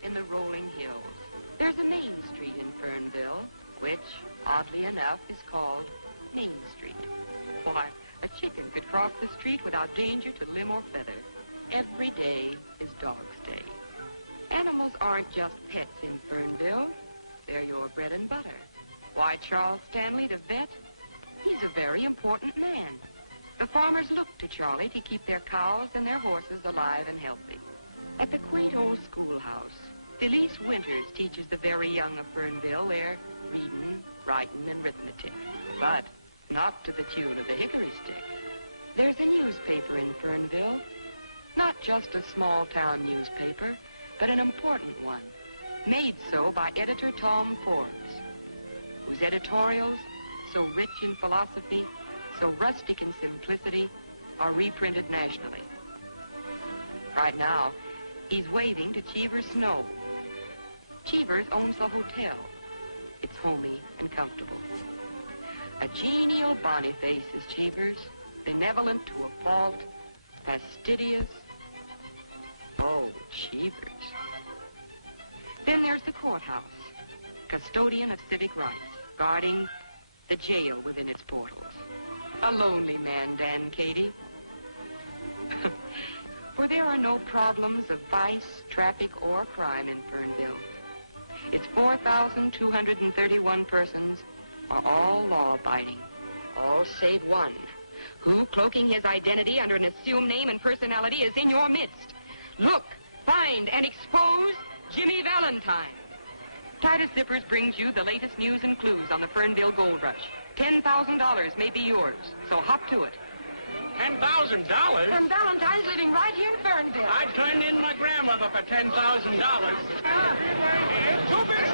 In the rolling hills, there's a main street in Fernville, which, oddly enough, is called Main Street. Why, a chicken could cross the street without danger to limb or feather. Every day is Dog's Day. Animals aren't just pets in Fernville. They're your bread and butter. Why, Charles Stanley, the vet, he's a very important man. The farmers look to Charlie to keep their cows and their horses alive and healthy. At the quaint old schoolhouse, Felice Winters teaches the very young of Fernville their reading, writing, and arithmetic. But not to the tune of the hickory stick. There's a newspaper in Fernville. Not just a small-town newspaper, but an important one. Made so by editor Tom Forbes, whose editorials, so rich in philosophy, so rustic in simplicity, are reprinted nationally. Right now, he's waving to Cheever's Snow. Cheever's owns the hotel. It's homey and comfortable. A genial Boniface is Cheever's, benevolent to a fault, fastidious. Oh, Cheever's. Then there's the courthouse, custodian of civic rights, guarding the jail within its portals. A lonely man, Dan Cady. For there are no problems of vice, traffic, or crime in Fernville. Its 4,231 persons are all law-abiding, all save one, who, cloaking his identity under an assumed name and personality, is in your midst. Look, find, and expose Jimmy Valentine. Titus Zippers brings you the latest news and clues on the Fernville gold rush. $10,000 may be yours, so hop to it. $10,000? And Valentine's living right here in Fernville. I turned in my grandmother for $10,000. Two bits,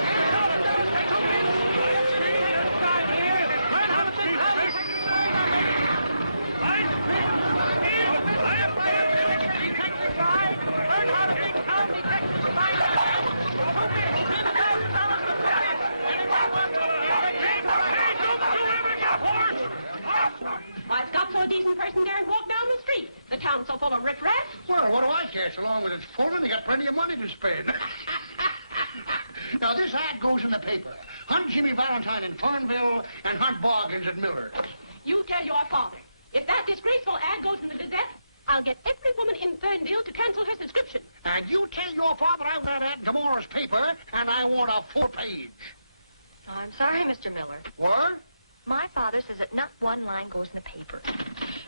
Why, stop so a decent person daren't walk down the street. The town's so full of riffraff. Well, what do I care so long as it's full and they got plenty of money to spend? Now, this ad goes in the paper. Hunt Jimmy Valentine in Fernville and hunt Boggins at Miller's. You tell your father. If that disgraceful ad goes in the Gazette, I'll get every woman in Fernville to cancel her subscription. And you tell your father I want that ad in tomorrow's paper, and I want a full page. Oh, I'm sorry, Mr. Miller. What? My father says that not one line goes in the paper.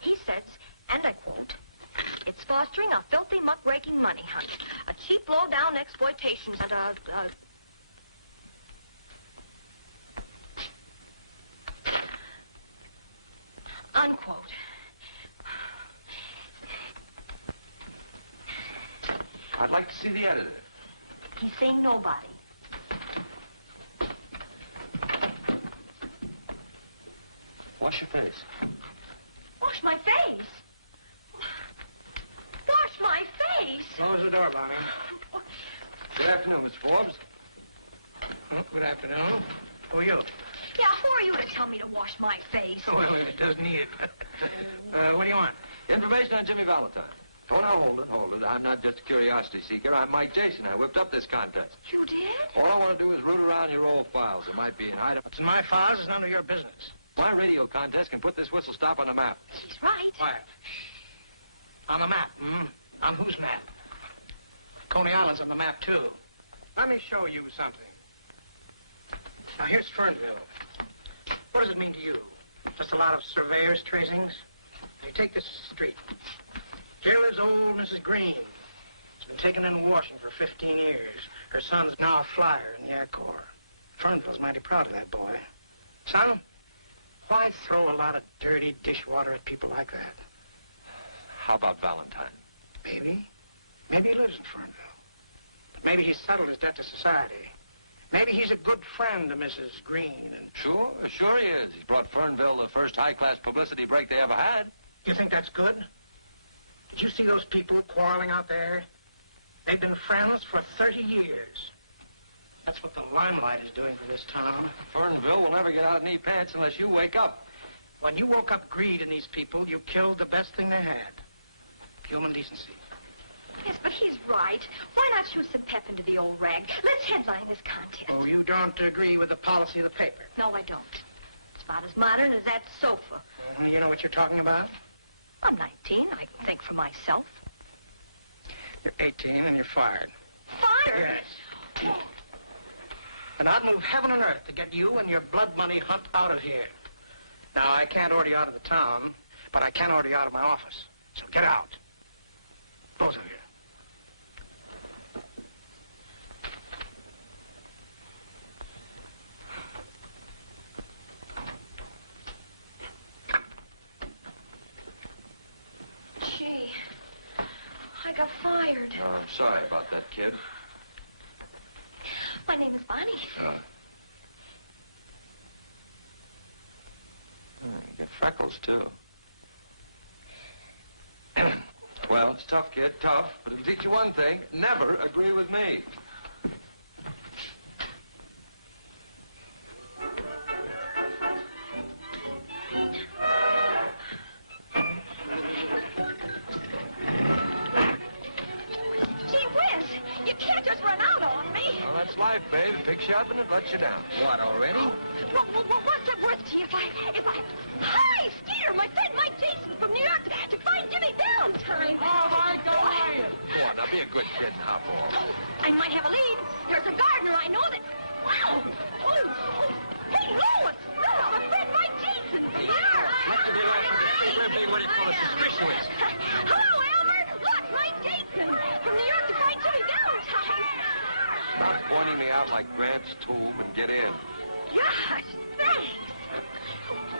He says, and I quote, "It's fostering a filthy, muckraking money hunt, a cheap, low-down exploitation, and unquote." I'd like to see the editor. He's saying nobody. Wash your face. Wash my face? Wash my face? Close the door, Bonnie. Good afternoon, Mr. Forbes. Oh, good afternoon. Who are you? Yeah, who are you to tell me to wash my face? Well, it does need it. What do you want? Information on Jimmy Valentine. Oh, now, hold it. I'm not just a curiosity seeker. I'm Mike Jason. I whipped up this contest. You did? All I want to do is root around your old files. There might be an item. What's in my files is none of your business. My radio contest can put this whistle stop on the map. He's right. Quiet. On the map, On whose map? Coney Island's on the map, too. Let me show you something. Now, here's Fernville. What does it mean to you? Just a lot of surveyors' tracings? Now, you take this street. Here lives old Mrs. Green. She's been taken in washing for 15 years. Her son's now a flyer in the Air Corps. Fernville's mighty proud of that boy. Son, why throw a lot of dirty dishwater at people like that? How about Valentine? Maybe. Maybe he lives in Fernville. But maybe he's settled his debt to society. Maybe he's a good friend to Mrs. Green and... Sure he is. He's brought Fernville the first high-class publicity break they ever had. You think that's good? Did you see those people quarreling out there? They've been friends for 30 years. That's what the limelight is doing to this town. Fernville will never get out of knee pants unless you wake up. When you woke up greed in these people, you killed the best thing they had. Human decency. Yes, but he's right. Why not shoot some pep into the old rag? Let's headline this contest. Oh, you don't agree with the policy of the paper? No, I don't. It's about as modern as that sofa. You know what you're talking about? I'm 19. I can think for myself. You're 18 and you're fired. Fired? Yes. And I'd move heaven and earth to get you and your blood money hunt out of here. Now, I can't order you out of the town, but I can order you out of my office. So get out. Both of you. Gee, I got fired. Oh, I'm sorry about that, kid. My name is Bonnie. You get freckles, too. Well, it's tough, kid, tough. But it'll teach you one thing. Never agree with me. Gee whiz, you can't just run out on me. Well, that's life, babe. It picks you up and it lets you down. What, already? Well, what's it worth to you if I... Hi, Skeeter, my friend Mike Jason from New York to find Jimmy Valentine. Oh, my God. Go on, now be a good kid and hop off. I might have a lead. There's a gardener I know that... Wow! Hey, Lois! My friend Mike Jason from New York. Let the deal off with the street. We're being what it's called suspicious. Hello, Elmer. Look, Mike Jason from New York to find Jimmy Valentine. Stop pointing me out like Grant's tomb and get in. Gosh, thanks.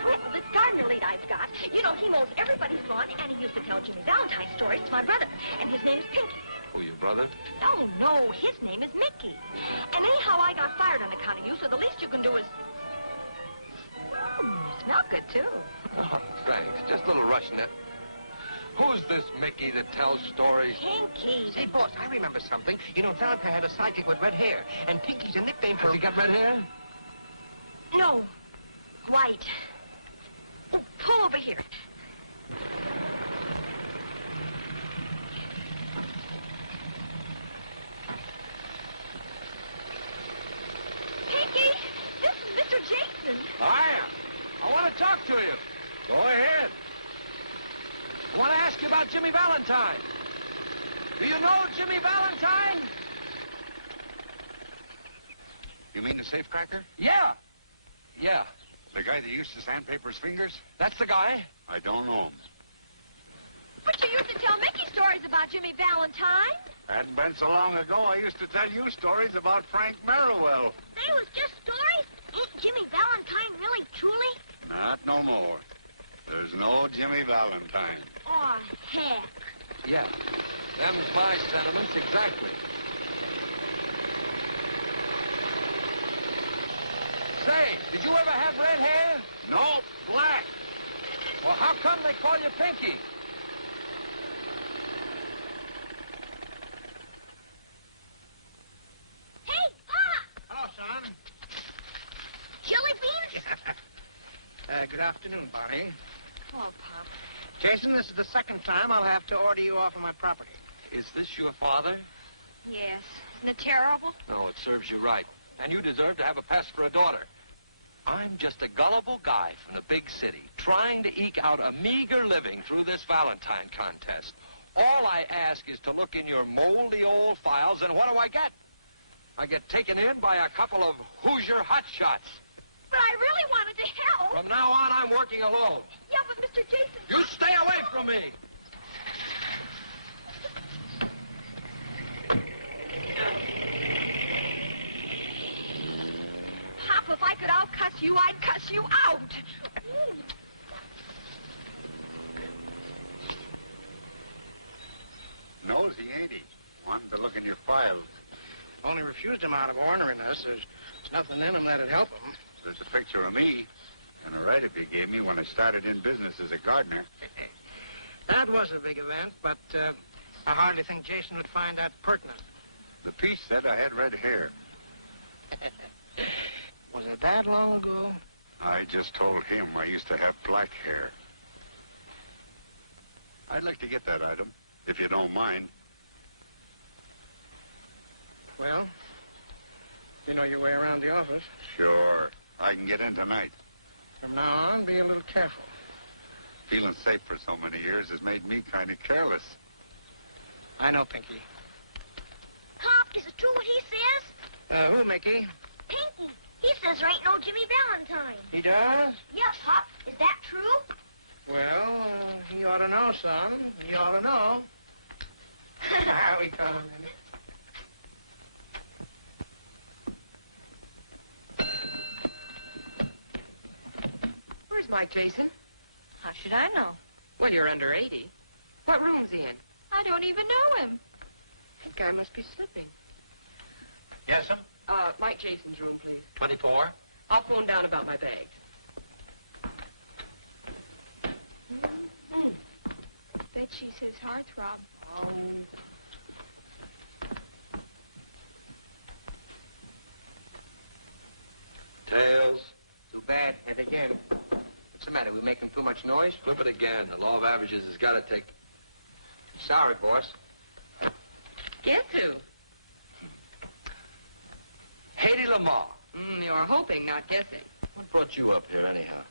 Well, this gardener lead I've got, you know, he mows everybody's lawn, and he used to tell Jimmy Valentine stories to my brother, and his name's Pinky. Who, your brother? Oh, no, his name is Mickey. And anyhow, I got fired on account of you, so the least you can do is... you smell good, too. Oh, thanks. Just a little Russianette. Who's this Mickey that tells stories? Pinky. Hey, boss, I remember something. You know, Valentine had a sidekick with red hair, and Pinky's a nickname for... Has he got red hair? No, white. Oh, pull over here. Pinky, this is Mr. Jason. I want to talk to you. Go ahead. I want to ask you about Jimmy Valentine. Do you know Jimmy Valentine? You mean the safecracker? Yeah. The guy that used to sandpaper his fingers? That's the guy. I don't know him. But you used to tell Mickey stories about Jimmy Valentine. Hadn't been so long ago, I used to tell you stories about Frank Merriwell. They was just stories? Ain't Jimmy Valentine really, truly? Not no more. There's no Jimmy Valentine. Aw, heck. Yeah. Them's my sentiments exactly. Say, did you ever have red hair? No, black. Well, how come they call you Pinky? Hey, Pop! Hello, son. Jelly beans? Good afternoon, Bonnie. Hello, Pop. Jason, this is the second time I'll have to order you off of my property. Is this your father? Yes. Isn't it terrible? No, it serves you right. And you deserve to have a pest for a daughter. I'm just a gullible guy from the big city, trying to eke out a meager living through this Valentine contest. All I ask is to look in your moldy old files, and what do I get? I get taken in by a couple of Hoosier hotshots. But I really wanted to help. From now on, I'm working alone. Yeah, but Mr. Jason... You stay away from me! Pop, if I could out-cuss you, I'd cuss you out. Nosy, ain't he? Wanted to look in your files. Only refused him out of orneriness. There's There's nothing in them that'd help him. There's a picture of me and a write-up you gave me when I started in business as a gardener. That was a big event, but I hardly think Jason would find that pertinent. The piece said I had red hair. Was it that long ago? I just told him I used to have black hair. I'd like to get that item, if you don't mind. Well, you know your way around the office. Sure. I can get in tonight. From now on, be a little careful. Feeling safe for so many years has made me kind of careless. I know, Pinky. Pop, is it true what he says? Who, Mickey? Pinky. He says there ain't no Jimmy Valentine. He does? Yep, Pop. Is that true? Well, he ought to know, son. He ought to know. We got him in it. Where's Mike, Jason? How should I know? Well, you're under 80. What room's he in? I don't even know him. That guy must be slipping. Yes, sir? Mike Jason's room, please. 24. I'll phone down about my bags. Bet she's his heartthrob. Oh. Tails. Too bad. And again. What's the matter? We making too much noise? Flip it again. The law of averages has got to take... Sorry, boss. Guess who? Haiti Lamar. You're hoping, not guessing. What brought you up here, anyhow?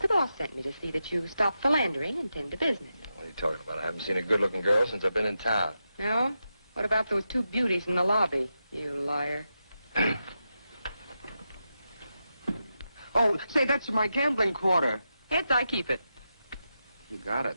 The boss sent me to see that you stop philandering and tend to business. What are you talking about? I haven't seen a good-looking girl since I've been in town. No? What about those two beauties in the lobby, you liar? Oh, say, that's my gambling quarter. Heads, I keep it. You got it.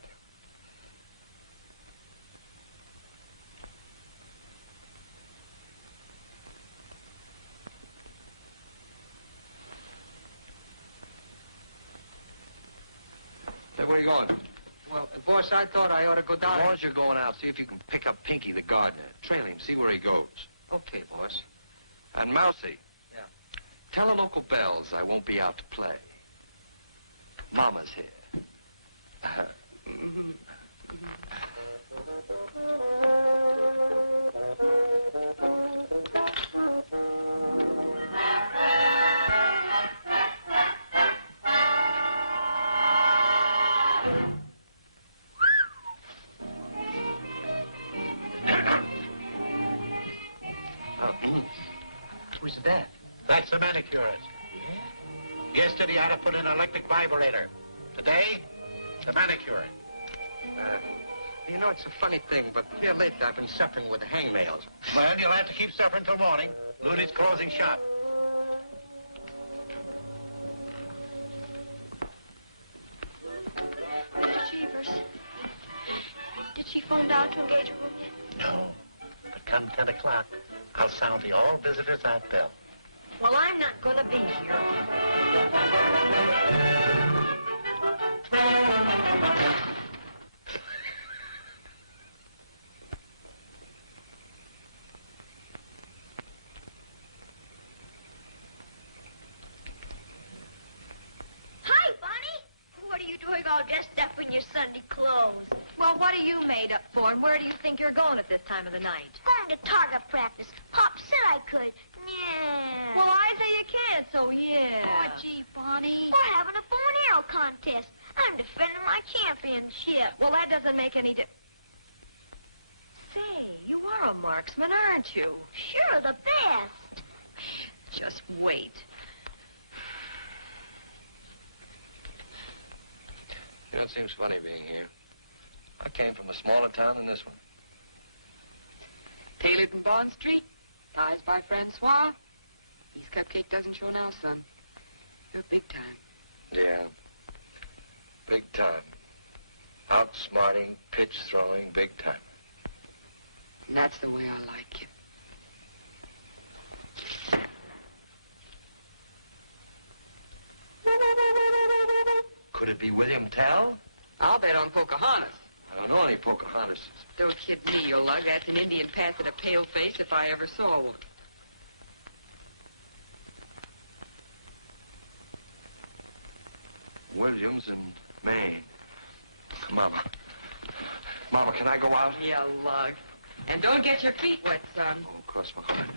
Hey, where are you going? Well, boss, I thought I ought to go As down. long as you're going out, see if you can pick up Pinky the gardener. Trail him, see where he goes. Okay, boss. And Mousey. Yeah. Tell the local bells I won't be out to play. Mama's here. Who's that? That's the manicurist. Yeah? Yesterday, I had to put in an electric vibrator. Today, the manicurist. You know, it's a funny thing, but here lately I've been suffering with hangnails. Well, you'll have to keep suffering till morning. Looney's closing shop. Mr. Cheevers, did she phone down to engage a room yet? No, but come 10 o'clock, I'll sound the all visitors out bell. Well, I'm not going to be here. Hi, Bunny. What are you doing all dressed up in your Sunday clothes? Well, what are you made up for, and where do you think you're going at this time of the night? Going to target practice. Pop said I could. Yeah. Well, I say you can't, so yeah. Oh, gee, Bonnie. We're having a bow and arrow contest. I'm defending my championship. Well, that doesn't make any Say, you are a marksman, aren't you? Sure, the best. Just wait. You know, it seems funny being here. I came from a smaller town than this one. Tailored in Bond Street, ties by Francois. His cupcake doesn't show now, son. You're big time. Yeah. Big time. Outsmarting, pitch throwing, big time. And that's the way I like you. Could it be William Tell? I'll bet on Pocahontas. I don't know any Pocahontas. Don't kid me, you lug. That's an Indian pass at a pale face if I ever saw one. Williams and May. Mama. Mama, can I go out? Yeah, lug. And don't get your feet wet, son. Oh, cross my heart.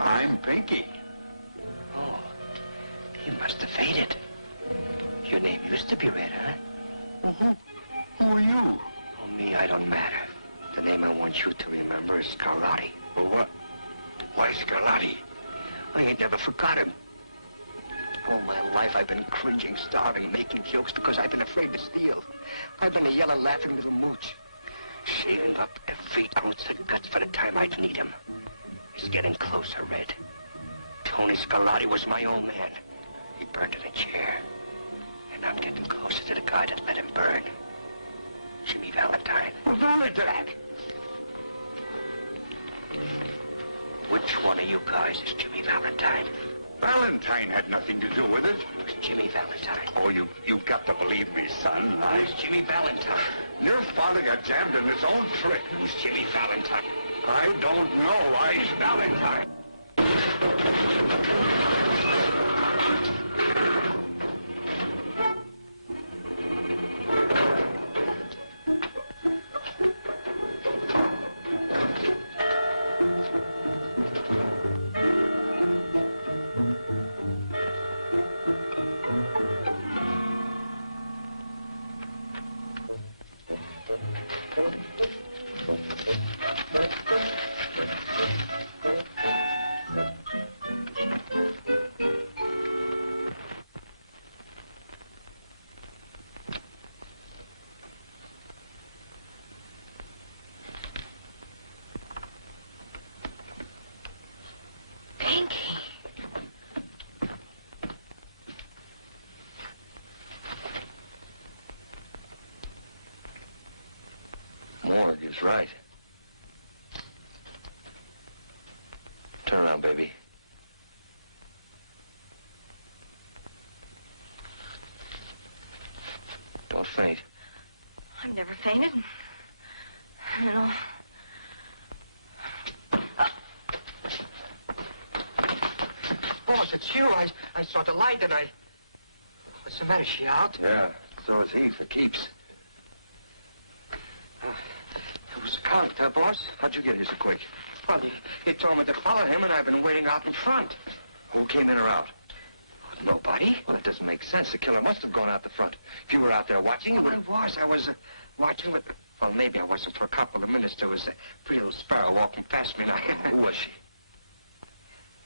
I'm Pinky. Oh, you must have faded. Your name used to be Red, huh? Well, who are you? Oh, me, I don't matter. The name I want you to remember is Scarlatti. Well, what? Why Scarlatti? I ain't never forgot him. All my life I've been cringing, starving, making jokes because I've been afraid to steal. I've been a yellow, laughing little mooch, saving up every ounce of guts for the time I'd need him. It's getting closer, Red. Tony Scarlatti was my old man. He burned in a chair. And I'm getting closer to the guy that let him burn. Jimmy Valentine. Well, who is that? Which one of you guys is Jimmy Valentine? Valentine had nothing to do with it. It was Jimmy Valentine. Oh, you've got to believe me, son. Who's Jimmy Valentine? Your father got jammed in his own trick. Who's Jimmy Valentine? I don't know. Who's Valentine? Morgue is right. Turn around, baby. Don't faint. I've never fainted. I don't know. Boss, it's you. I saw the light and I... What's the matter? Is she out? Yeah, so is he, for keeps. It was a count, boss. How'd you get here so quick? Well, he told me to follow him, and I've been waiting out in front. Who came in or out? Nobody. Well, that doesn't make sense. The killer must have gone out the front. If you were out there watching, you would have... I was watching, but... Well, maybe I wasn't for a couple of minutes. There was a pretty little sparrow walking past me, and I... Who was she?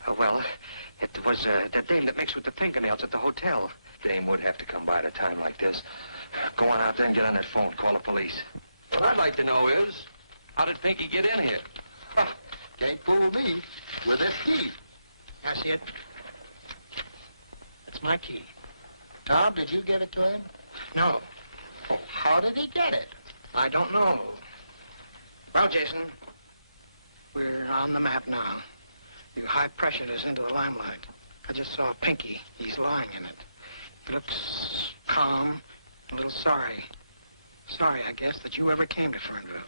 Well, it was the dame that makes with the fingernails at the hotel. Dame would have to come by at a time like this. Go on out there and get on that phone. Call the police. What I'd like to know is, how did Pinky get in here? Can't fool me with this key. That's it. That's my key. Tom, did you give it to him? No, Oh, how did he get it? I don't know. Well, Jason, we're on the map now. You high-pressured us into the limelight. I just saw Pinky. He's lying in it. He looks calm, a little sorry. Sorry, I guess, that you ever came to Fernville.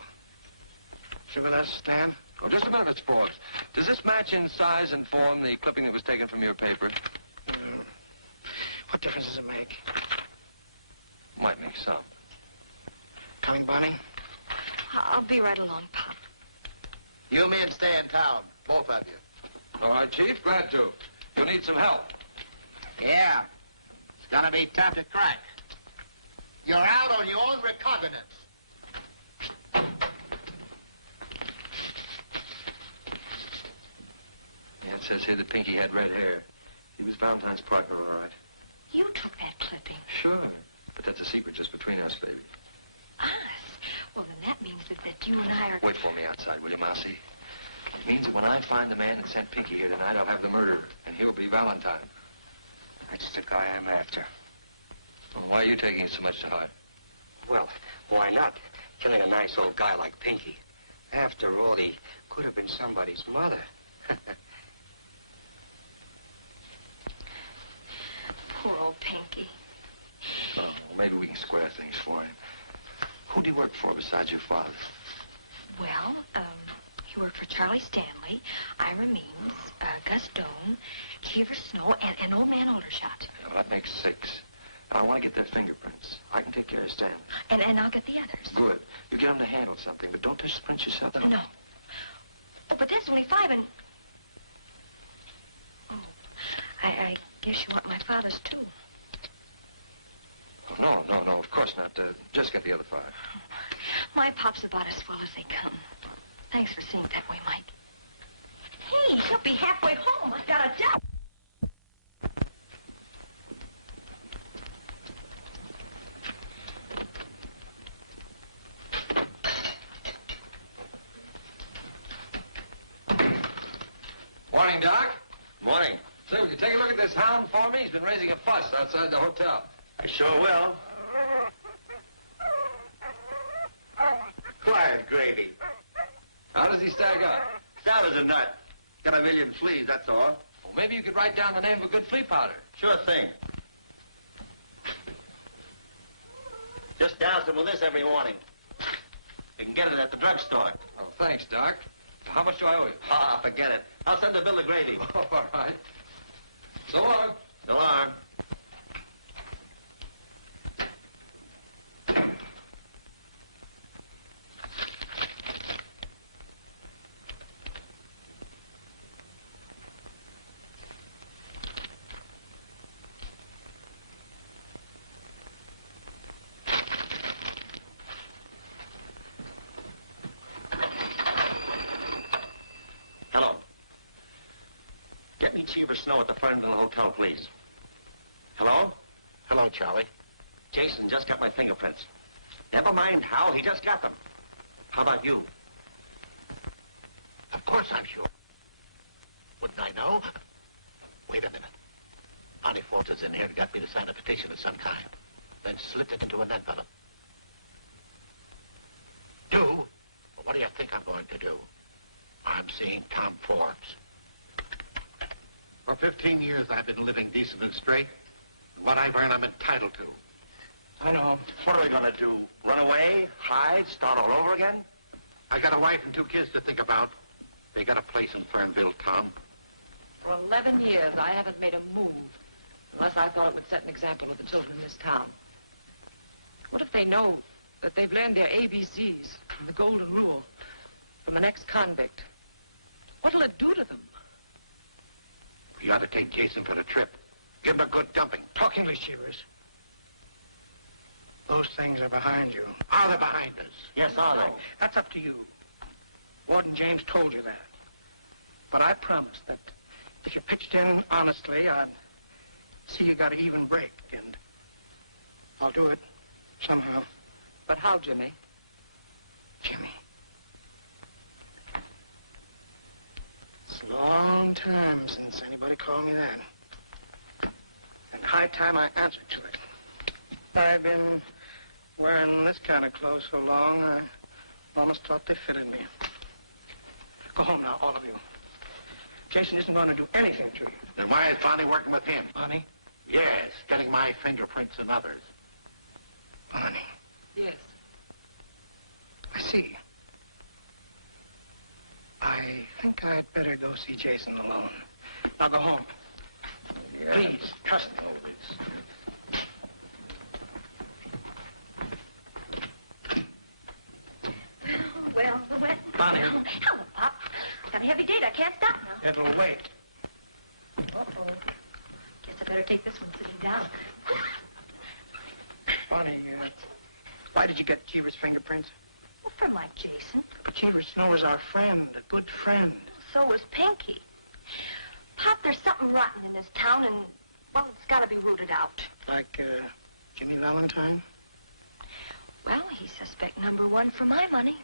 You with us, Stan? Oh, just a minute, Mr. Forbes. Does this match in size and form the clipping that was taken from your paper? What difference does it make? Might make some. Coming, Bonnie? I'll be right along, Pop. You men stay in town, both of you. All right, Chief, glad to. You'll need some help. Yeah. It's gonna be tough to crack. You're out on your own recognizance. Yeah, it says here that Pinky had red hair. He was Valentine's partner, all right. You took that clipping. Sure. But that's a secret just between us, baby. Us? Well, then that means that you and I are... Wait for me outside, will you, Mousey? It means that when I find the man that sent Pinky here tonight, I'll have the murderer, and he'll be Valentine. That's the guy I'm after. Well, why are you taking it so much to heart? Well, why not? Killing a nice old guy like Pinky. After all, he could have been somebody's mother. Poor old Pinky. Oh, maybe we can square things for him. Who do you work for besides your father? Well, he worked for Charlie Stanley, Ira Means, Gus Doane, Cheever Snow, and Old Man Aldershot. Well, that makes 6. I want to get their fingerprints. I can take care of Stanley. And I'll get the others. Good. You get them to handle something, but don't touch the prints yourself. No. Oh, but that's only 5 and... Oh, I guess you want my father's, too. Oh, no, of course not. Just get the other 5. My Pop's about as swell as they come. Thanks for seeing it that way, Mike. Hey, he'll be halfway home. I've got a doubt. Morning, Doc. Morning. Say, will you take a look at this hound for me? He's been raising a fuss outside the hotel. I sure will. Quiet, Gravy. How does he stack up? Sound as a nut. Got a million fleas, that's all. Well, maybe you could write down the name of a good flea powder. Sure thing. Just douse him with this every morning. You can get it at the drugstore. Oh, thanks, Doc. How much do I owe you? Ah, forget it. I'll send the bill to Gravy. Oh, all right. So long. So long. Hello. Get me Cheever Snow at the Fernville Hotel, please. Hello? Hello, Charlie. Jason just got my fingerprints. Never mind how, he just got them. How about you? Of course I'm sure. Wouldn't I know? Wait a minute. Bonnie Forbes is in here and got me to sign a petition of some kind. Then slipped it into an envelope. Do? Well, what do you think I'm going to do? I'm seeing Tom Forbes. For 15 years, I've been living decent and straight. And what I've earned, I'm entitled to. I know. What are we gonna do? Run away? Hide? Start all over again? I got a wife and 2 kids to think about. They got a place in Fernville, Tom. For 11 years, I haven't made a move unless I thought it would set an example to the children in this town. What if they know that they've learned their ABCs and the golden rule from an ex-convict? What'll it do to them? You ought to take Jason for the trip. Give him a good dumping. Talk English, Cheevers. Those things are behind you. Are they behind us? Yes, are they? That's up to you. Warden James told you that. But I promised that if you pitched in honestly, I'd see you got an even break, and I'll do it somehow. But how, Jimmy? Jimmy. It's a long time since anybody called me that. And high time I answered to it. I've been wearing this kind of clothes so long, I almost thought they fitted me. Go home now, all of you. Jason isn't going to do anything to you. Then why is Bonnie working with him? Bonnie? Yes, getting my fingerprints and others. Bonnie. Yes. I see. I think I'd better go see Jason alone. Now go home. Yeah. Please, trust me. well. Bonnie. Hello, Pop. Got a heavy date. I can't stop now. It'll wait. Uh-oh. Guess I better take this one sitting down. Bonnie, why did you get Cheever's fingerprints? Well, for Mike Jason. But Cheever Snow is our friend, a good friend. So was Pinky. Pop, there's something rotten in this town, and, well, it's got to be rooted out. Like, Jimmy Valentine? Well, he's suspect number one for my money.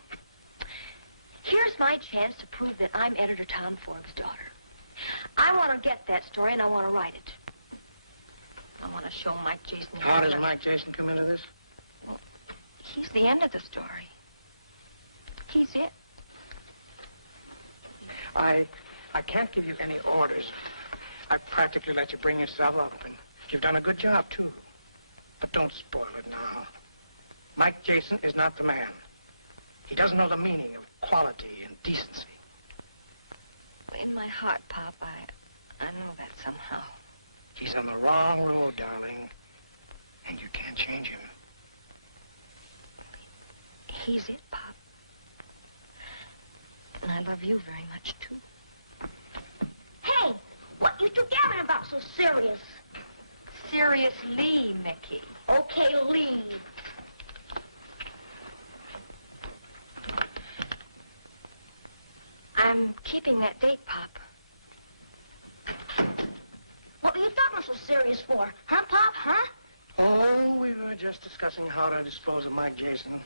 Here's my chance to prove that I'm Editor Tom Forbes' daughter. I want to get that story, and I want to write it. I want to show Mike Jason... How does Mike Jason come into this? Well, he's the end of the story. He's it. I can't give you any orders. I've practically let you bring yourself up, and you've done a good job, too. But don't spoil it now. Mike Jason is not the man. He doesn't know the meaning of quality and decency. In my heart, Pop, I know that somehow. He's on the wrong road, darling, and you can't change him. He's it, Pop. And I love you very much, too. Hey, what you two gabbing about so serious? Seriously, Mickey. Okay, Lee. I'm keeping that date, Pop. What were you talking so serious for? Huh, Pop, huh? Oh, we were just discussing how to dispose of Mike Jason.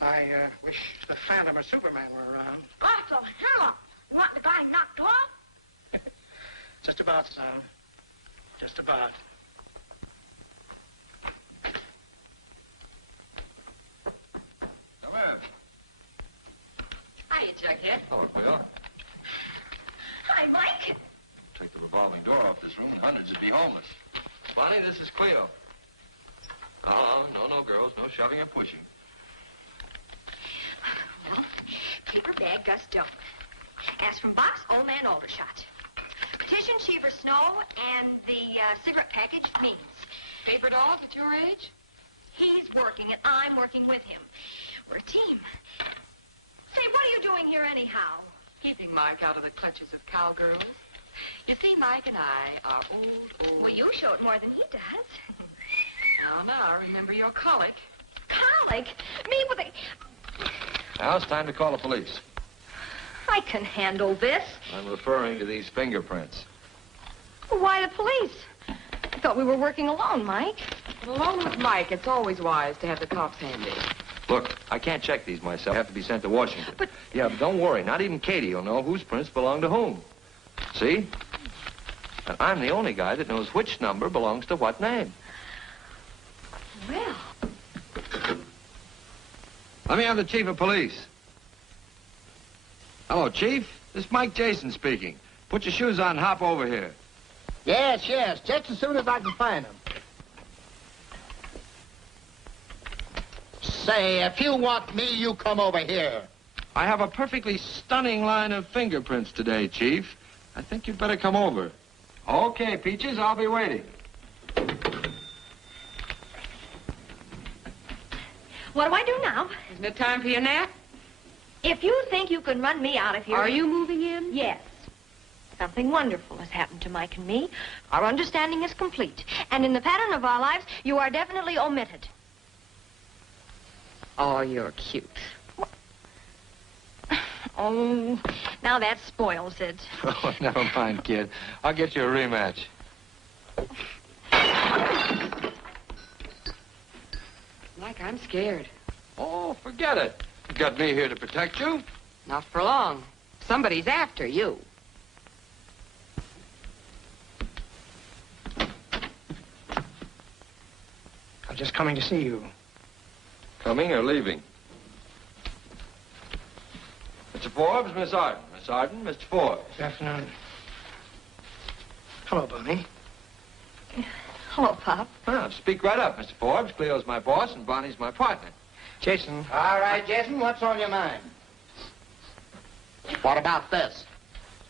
I wish the Phantom or Superman were around. God, so hell, you want the guy knocked off? Just about, son. Just about. Come in. Hiya, Jughead. Hello, Cleo. Hi, Mike. Take the revolving door off this room and hundreds would be homeless. Bonnie, this is Cleo. No, girls. No shoving or pushing. Well, paper bag, Gus Dunk. Ask from box, old man Aldershot. Petition, Cheever Snow, and the cigarette package, Means. Favorite dog at your age? He's working, and I'm working with him. We're a team. Say, what are you doing here anyhow? Keeping Mike out of the clutches of cowgirls. You see, Mike and I are old. Well, you show it more than he does. Now, remember your colic. Colic? Me with a... Now it's time to call the police. I can handle this. I'm referring to these fingerprints. Why the police? I thought we were working alone, Mike. Along with Mike, it's always wise to have the cops handy. Look, I can't check these myself. They have to be sent to Washington. But... Yeah, but don't worry. Not even Katie will know whose prints belong to whom. See? And I'm the only guy that knows which number belongs to what name. Well... Let me have the chief of police. Hello, Chief. This is Mike Jason speaking. Put your shoes on and hop over here. Yes, just as soon as I can find them. Say, if you want me, you come over here. I have a perfectly stunning line of fingerprints today, Chief. I think you'd better come over. Okay, Peaches, I'll be waiting. What do I do now? Isn't it time for your nap? If you think you can run me out of here... Are you moving in? Yes. Something wonderful has happened to Mike and me. Our understanding is complete. And in the pattern of our lives, you are definitely omitted. Oh, you're cute. Oh, now that spoils it. Oh, never mind, kid. I'll get you a rematch. Mike, I'm scared. Oh, forget it. You got me here to protect you. Not for long. Somebody's after you. I'm just coming to see you. Coming or leaving? Mr. Forbes, Miss Arden. Miss Arden, Mr. Forbes. Good afternoon. Hello, Bonnie. Hello, Pop. Speak right up, Mr. Forbes. Cleo's my boss and Bonnie's my partner. Jason. All right, Jason, what's on your mind? What about this?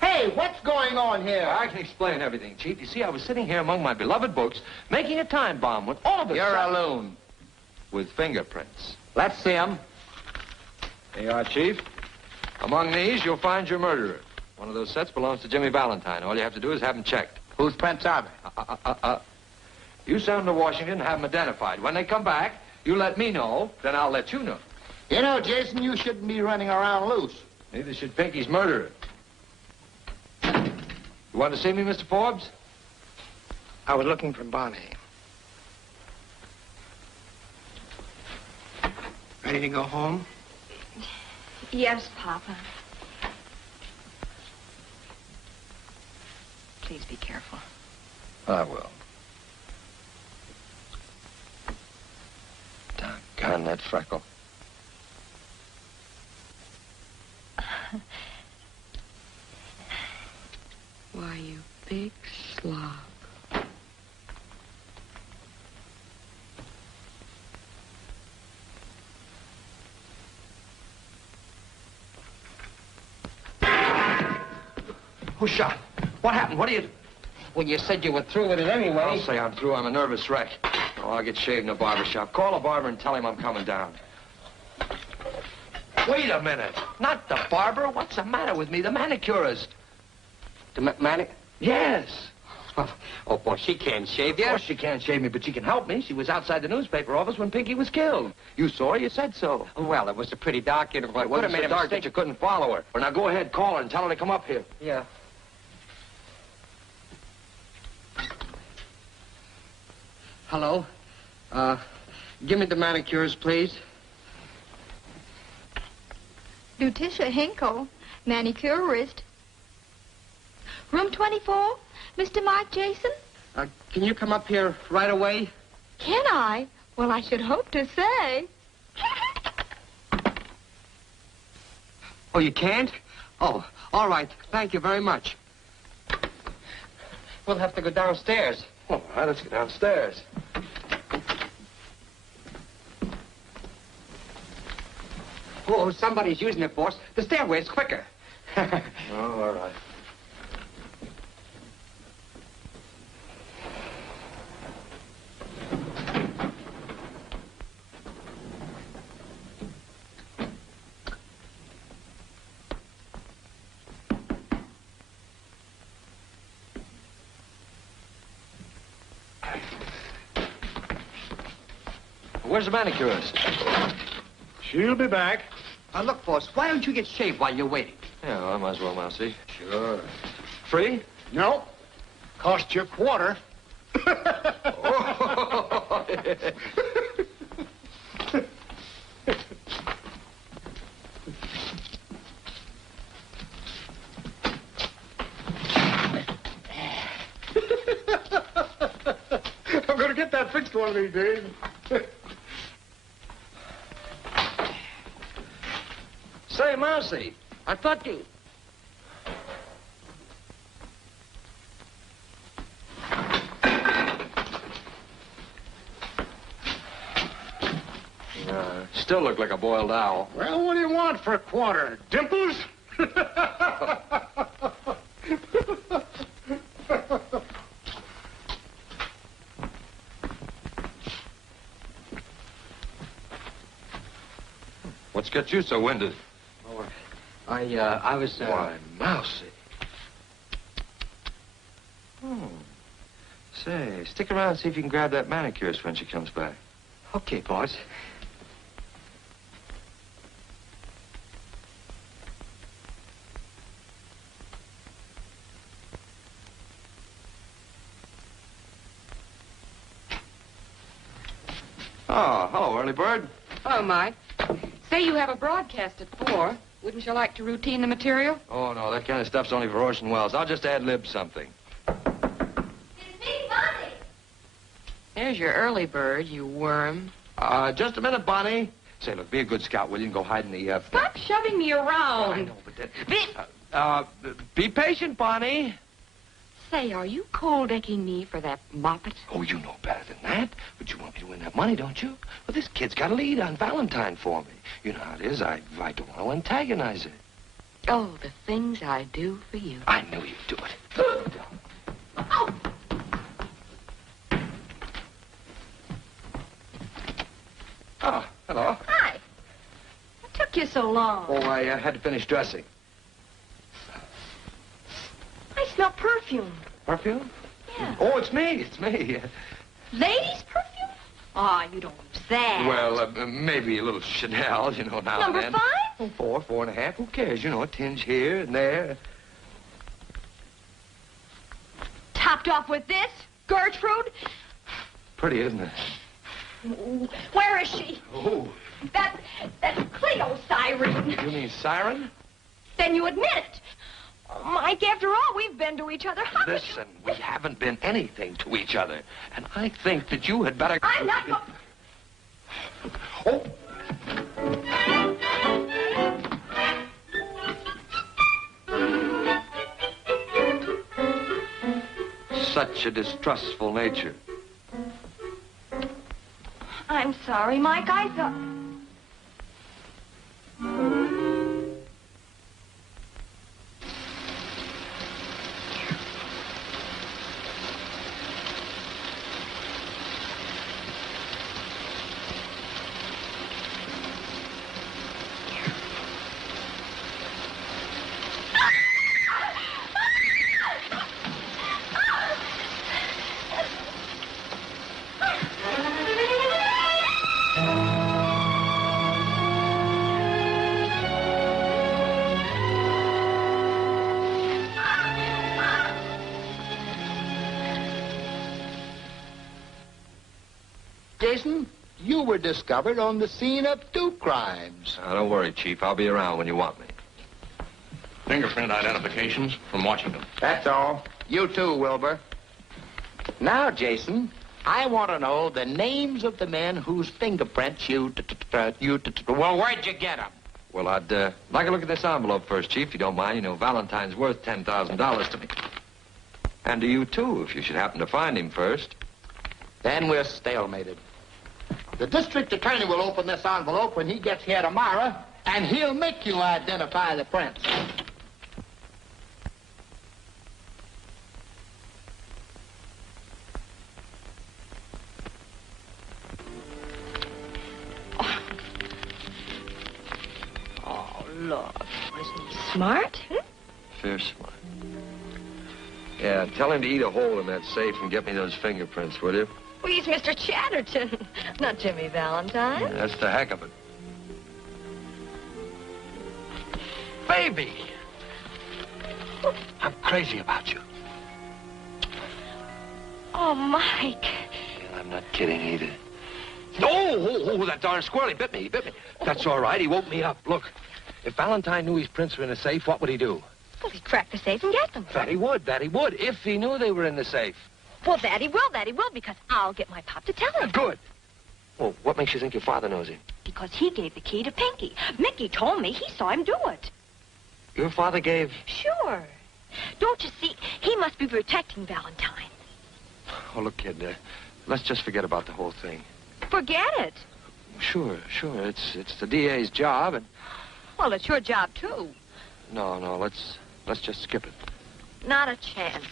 Hey, what's going on here? I can explain everything, Chief. You see, I was sitting here among my beloved books, making a time bomb when all of a You're sudden... a loon. With fingerprints. Let's see 'em. Here you are, Chief. Among these, you'll find your murderer. One of those sets belongs to Jimmy Valentine. All you have to do is have him checked. Whose prints are they? You send them to Washington and have them identified. When they come back, you let me know, then I'll let you know. You know, Jason, you shouldn't be running around loose. Neither should Pinky's murderer. You want to see me, Mr. Forbes? I was looking for Bonnie. Ready to go home? Yes, Papa. Please be careful. I will. Doggone that freckle. Why, you big slob. Who shot? What happened? What are you... Well, you said you were through with it anyway. I'll say I'm through. I'm a nervous wreck. Oh, I'll get shaved in a barber shop. Call a barber and tell him I'm coming down. Wait a minute. Not the barber. What's the matter with me? The manicurist. The manic? Yes. Oh, boy, she can't shave you. Of course she can't shave me, but she can help me. She was outside the newspaper office when Pinky was killed. You saw her. You said so. Well, it was a pretty dark interval. It wasn't so dark that you couldn't follow her. Well, now go ahead, call her and tell her to come up here. Yeah. Hello? Give me the manicures, please. Lutetia Hinkle, manicurist. Room 24, Mr. Mike Jason? Can you come up here right away? Can I? Well, I should hope to say. Oh, you can't? Oh, all right. Thank you very much. We'll have to go downstairs. All right, let's go downstairs. Oh, somebody's using it, boss. The stairway's quicker. Oh, all right. Where's the manicurist? She'll be back. Look, boss, why don't you get shaved while you're waiting? Yeah, well, I might as well, Mousey. Sure. Free? No. Cost you a quarter. I'm going to get that fixed one of these days. Say, Mousey, I thought you... Still look like a boiled owl. Well, what do you want for a quarter? Dimples? What's got you so winded? Oh, I was... Why, Mousey. Oh. Say, stick around and see if you can grab that manicurist when she comes back. Okay, boss. Oh, hello, early bird. Hello, Mike. Say you have a broadcast at 4. Wouldn't you like to routine the material? Oh, no, that kind of stuff's only for Orson Welles. I'll just ad-lib something. It's me, Bonnie. There's your early bird, you worm. Just a minute, Bonnie. Say, look, be a good scout, will you, and go hide in the, Stop shoving me around. I know, but that... be patient, Bonnie. Say, are you cold-decking me for that moppet? Oh, you know better than that. But you want me to win that money, don't you? Well, this kid's got a lead on Valentine for me. You know how it is. I don't want to antagonize it. Oh, the things I do for you. I knew you'd do it. Oh. Oh, hello. Hi. What took you so long? Oh, I had to finish dressing. I smell perfume. Perfume? Yeah. Oh, it's me. It's me. Ladies' perfume? Oh, you don't use that. Well, maybe a little Chanel, you know, now Number and then. 5? Oh, 4, 4.5. Who cares? You know, a tinge here and there. Topped off with this? Gertrude? Pretty, isn't it? Where is she? Who? That's Cleo Siren. You mean Siren? Then you admit it. Oh, Mike, after all we've been to each other, how Listen, we haven't been anything to each other. And I think that you had better... I'm not... Oh! Such a distrustful nature. I'm sorry, Mike. I thought... Jason, you were discovered on the scene of 2 crimes. Don't worry, Chief. I'll be around when you want me. Fingerprint identifications from Washington. That's all. You too, Wilbur. Now, Jason, I want to know the names of the men whose fingerprints well, where'd you get them? Well, I'd like to look at this envelope first, Chief, if you don't mind. You know, Valentine's worth $10,000 to me. And to you, too, if you should happen to find him first. Then we're stalemated. The district attorney will open this envelope when he gets here tomorrow, and he'll make you identify the prints. Oh, look. Wasn't he smart? Fierce one. Yeah, tell him to eat a hole in that safe and get me those fingerprints, will you? Well, he's Mr. Chatterton, not Jimmy Valentine. Yeah, that's the heck of it. Baby! I'm crazy about you. Oh, Mike. Yeah, I'm not kidding either. Oh, that darn squirrel, he bit me. That's all right, he woke me up. Look, if Valentine knew his prints were in the safe, what would he do? Well, he'd crack the safe and get them. That he would, if he knew they were in the safe. Well, that he will, because I'll get my pop to tell him. Good. Well, what makes you think your father knows him? Because he gave the key to Pinky. Mickey told me he saw him do it. Your father gave... Sure. Don't you see? He must be protecting Valentine. Oh, look, kid, let's just forget about the whole thing. Forget it. Sure. It's the DA's job, and... Well, it's your job, too. No, let's just skip it. Not a chance.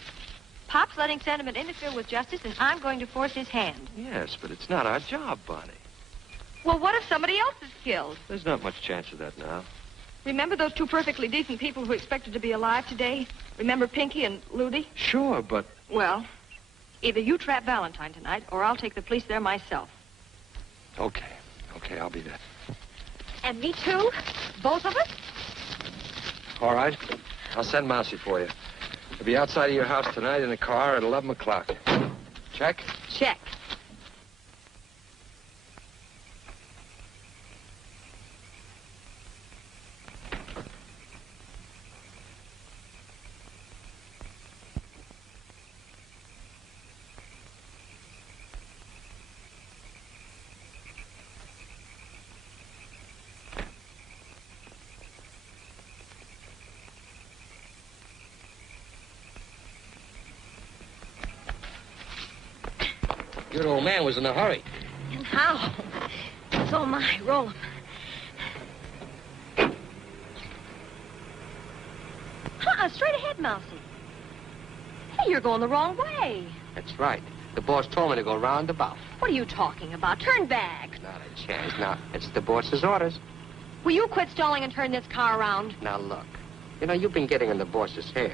Pop's letting sentiment interfere with justice, and I'm going to force his hand. Yes, but it's not our job, Bonnie. Well, what if somebody else is killed? There's not much chance of that now. Remember those 2 perfectly decent people who expected to be alive today? Remember Pinky and Ludy? Sure, but... Well, either you trap Valentine tonight, or I'll take the police there myself. Okay, I'll be there. And me, too? Both of us? All right. I'll send Mousey for you. He'll be outside of your house tonight in a car at 11 o'clock. Check? Check. Your old man was in a hurry. And how? Oh, my, roll him. Straight ahead, Mousey. Hey, you're going the wrong way. That's right. The boss told me to go round about. What are you talking about? Turn back. Not a chance. Now, it's the boss's orders. Will you quit stalling and turn this car around? Now, look. You know, you've been getting in the boss's hair.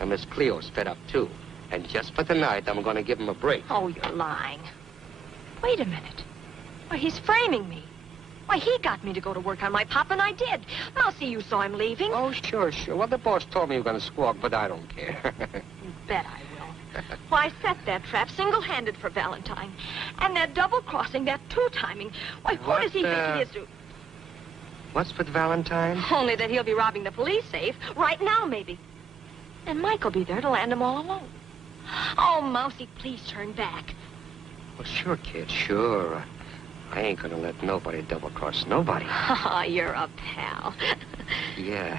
And Miss Cleo's fed up, too. And just for the night, I'm going to give him a break. Oh, you're lying. Wait a minute. Why, he's framing me. Why, he got me to go to work on my pop, and I did. Mousey, you saw him leaving. Oh, sure. Well, the boss told me you were going to squawk, but I don't care. You bet I will. Why, I set that trap single-handed for Valentine. And that double-crossing, that two-timing. Why, who does he think he is? What's with Valentine? Only that he'll be robbing the police safe. Right now, maybe. And Mike'll be there to land them all alone. Oh, Mousey, please turn back. Well, sure, kid, sure. I ain't gonna let nobody double-cross nobody. Oh, you're a pal. Yeah.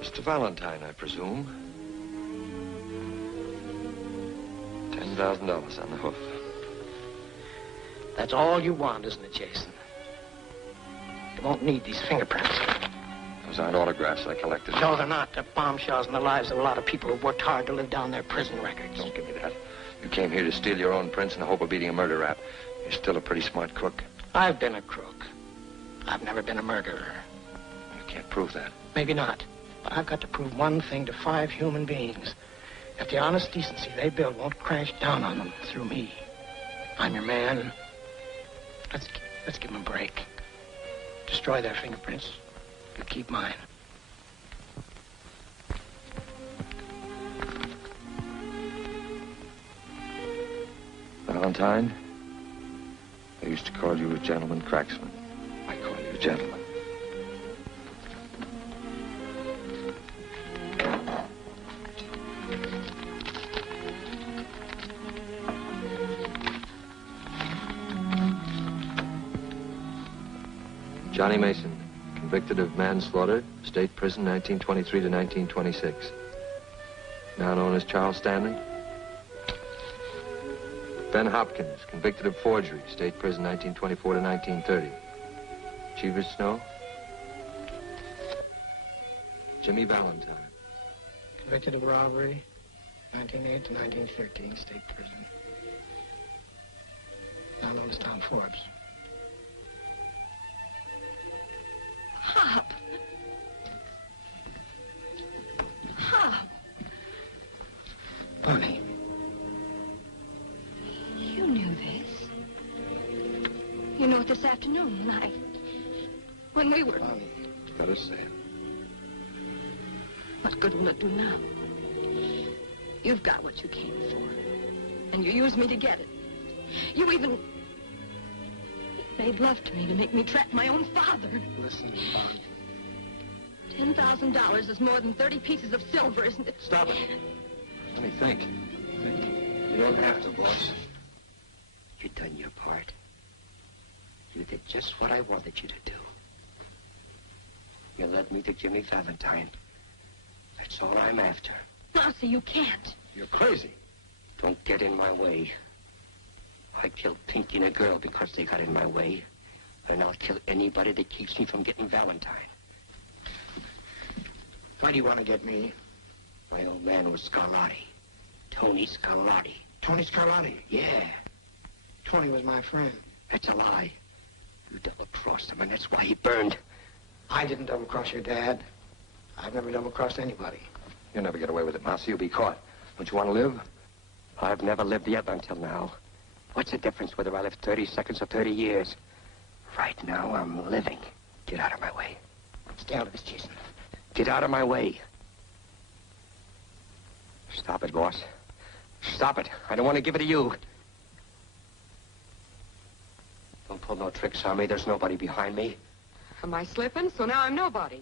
Mr. Valentine, I presume. $10,000 on the hoof. That's all you want, isn't it, Jason? You won't need these fingerprints. Those aren't autographs I collected. No, they're not. They're bombshells in the lives of a lot of people who've worked hard to live down their prison records. Don't give me that. You came here to steal your own prints in the hope of beating a murder rap. You're still a pretty smart crook. I've been a crook. I've never been a murderer. You can't prove that. Maybe not. But I've got to prove one thing to 5 human beings. That the honest decency they build won't crash down on them through me. I'm your man. Let's give them a break. Destroy their fingerprints. You keep mine. Valentine, I used to call you a gentleman cracksman. I call you a gentleman. Johnny Mason, convicted of manslaughter, state prison 1923 to 1926. Now known as Charles Stanley. Ben Hopkins, convicted of forgery, state prison 1924 to 1930. Cheever Snow. Jimmy Valentine. Convicted of robbery, 1908 to 1913, state prison. Now known as Tom Forbes. Hop. Hop. Bonnie. You knew this. You knew it this afternoon when we were... Bonnie, let us say it. What good will it do now? You've got what you came for. And you used me to get it. You even... made love to me to make me trap my own father. Listen, Bonnie. $10,000 is more than 30 pieces of silver, isn't it? Stop it. Let me think. You don't have to, boss. You done your part. You did just what I wanted you to do. You led me to Jimmy Valentine. That's all I'm after. Mousey, you can't. You're crazy. Don't get in my way. I killed Pinky and a girl because they got in my way. And I'll kill anybody that keeps me from getting Valentine. Why do you want to get me? My old man was Scarlatti. Tony Scarlatti. Tony Scarlatti? Yeah. Tony was my friend. That's a lie. You double-crossed him, and that's why he burned. I didn't double-cross your dad. I've never double-crossed anybody. You'll never get away with it, Mousey. You'll be caught. Don't you want to live? I've never lived yet until now. What's the difference whether I live 30 seconds or 30 years? Right now, I'm living. Get out of my way. Stay out of this, Jason. Get out of my way. Stop it, boss. Stop it. I don't want to give it to you. Don't pull no tricks on me. There's nobody behind me. Am I slipping? So now I'm nobody.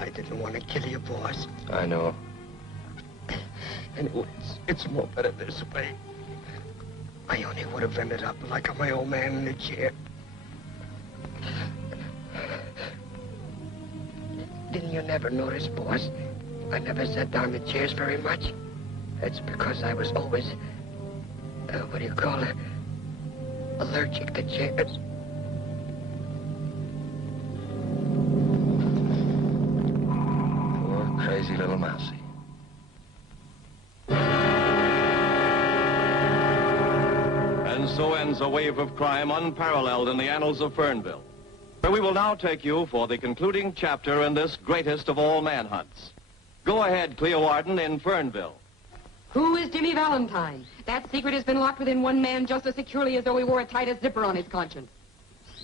I didn't want to kill you, boss. I know. And it's more better this way. I only would have ended up like my old man in the chair. Didn't you never notice, boss? I never sat down in the chairs very much. That's because I was always, what do you call it? Allergic to chairs. Poor, crazy little Mousey. And so ends a wave of crime unparalleled in the annals of Fernville, where we will now take you for the concluding chapter in this greatest of all manhunts. Go ahead, Cleo Arden in Fernville. Who is Jimmy Valentine? That secret has been locked within one man just as securely as though he wore a tightest zipper on his conscience.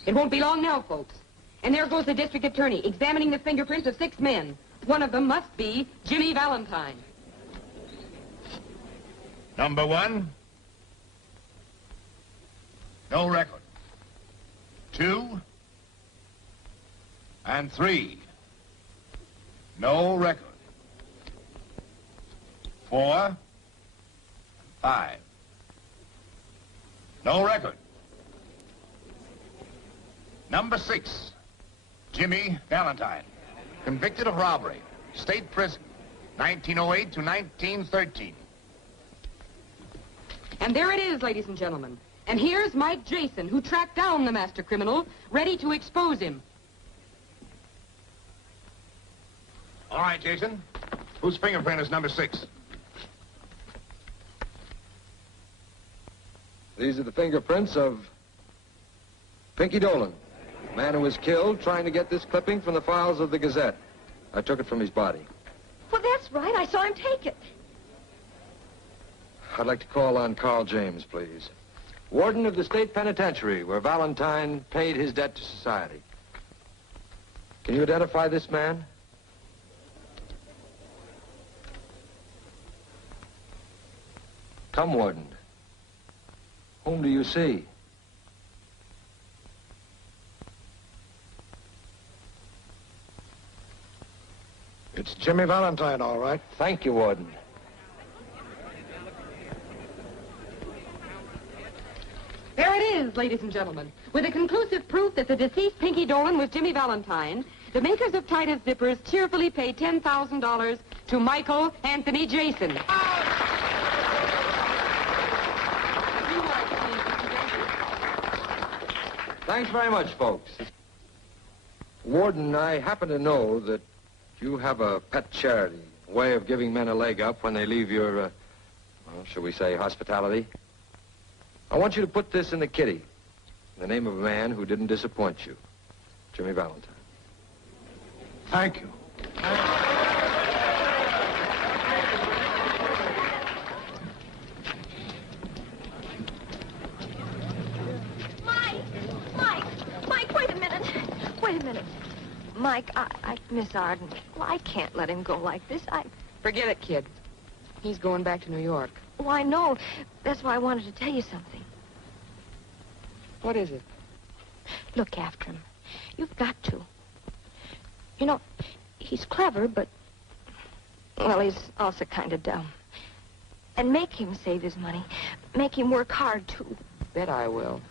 It won't be long now, folks. And there goes the district attorney examining the fingerprints of 6 men. One of them must be Jimmy Valentine. Number 1. No record. 2. And 3. No record. 4. 5. No record. Number 6. Jimmy Valentine. Convicted of robbery. State prison. 1908 to 1913. And there it is, ladies and gentlemen. And here's Mike Jason, who tracked down the master criminal, ready to expose him. All right, Jason. Whose fingerprint is number 6? These are the fingerprints of Pinky Dolan, the man who was killed trying to get this clipping from the files of the Gazette. I took it from his body. Well, that's right. I saw him take it. I'd like to call on Carl James, please. Warden of the state penitentiary, where Valentine paid his debt to society. Can you identify this man? Come, Warden. Whom do you see? It's Jimmy Valentine, all right. Thank you, Warden. There it is, ladies and gentlemen. With a conclusive proof that the deceased Pinky Dolan was Jimmy Valentine, the makers of Titus Zippers cheerfully pay $10,000 to Michael Anthony Jason. Thanks very much, folks. Warden, I happen to know that you have a pet charity, a way of giving men a leg up when they leave your, well, shall we say, hospitality. I want you to put this in the kitty, in the name of a man who didn't disappoint you, Jimmy Valentine. Thank you. Mike, wait a minute. Wait a minute. Mike, Miss Arden, well, I can't let him go like this. Forget it, kid. He's going back to New York. Oh, I know. That's why I wanted to tell you something. What is it? Look after him. You've got to. You know, he's clever, but, well, he's also kind of dumb. And make him save his money. Make him work hard, too. Bet I will.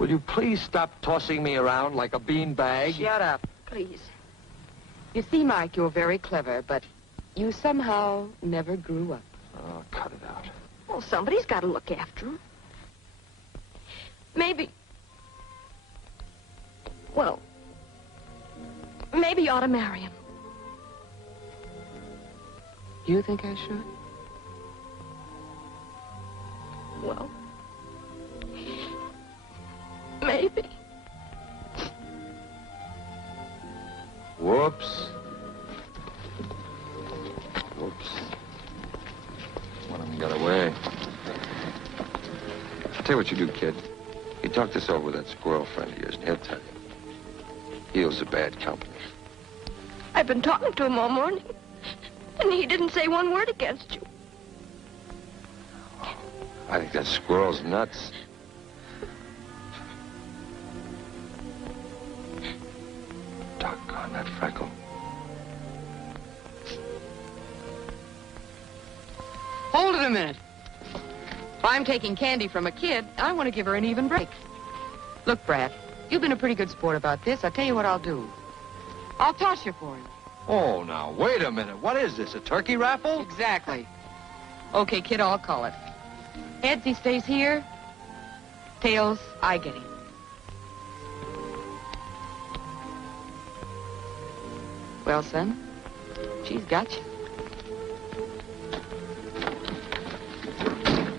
Will you please stop tossing me around like a beanbag? Shut up, please. You see, Mike, you're very clever, but you somehow never grew up. Oh, cut it out. Well, somebody's got to look after him. Maybe you ought to marry him. You think I should? Well, maybe. Whoops. One of them got away. I'll tell you what you do, kid. You talk this over with that squirrel friend of yours, and he'll tell you. Heel's a bad company. I've been talking to him all morning, and he didn't say one word against you. I think that squirrel's nuts. Doggone that freckle. Hold it a minute. If I'm taking candy from a kid, I want to give her an even break. Look, Brad, you've been a pretty good sport about this. I'll tell you what I'll do. I'll toss you for it. Oh, now, wait a minute. What is this, a turkey raffle? Exactly. Okay, kid, I'll call it. Heads, he stays here. Tails, I get him. Well, son, she's got you.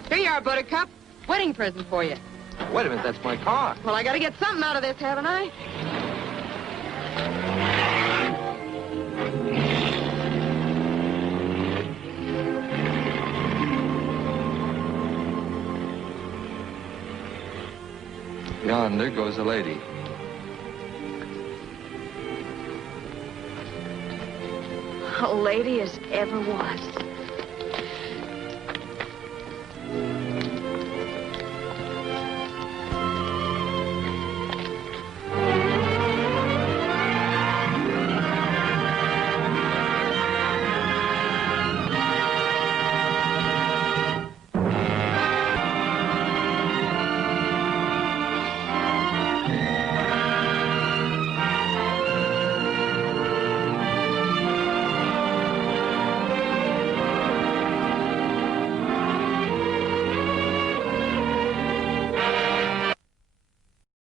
Here you are, Buttercup. Wedding present for you. Wait a minute, that's my car. Well, I gotta get something out of this, haven't I? Yonder goes a lady. A lady as ever was.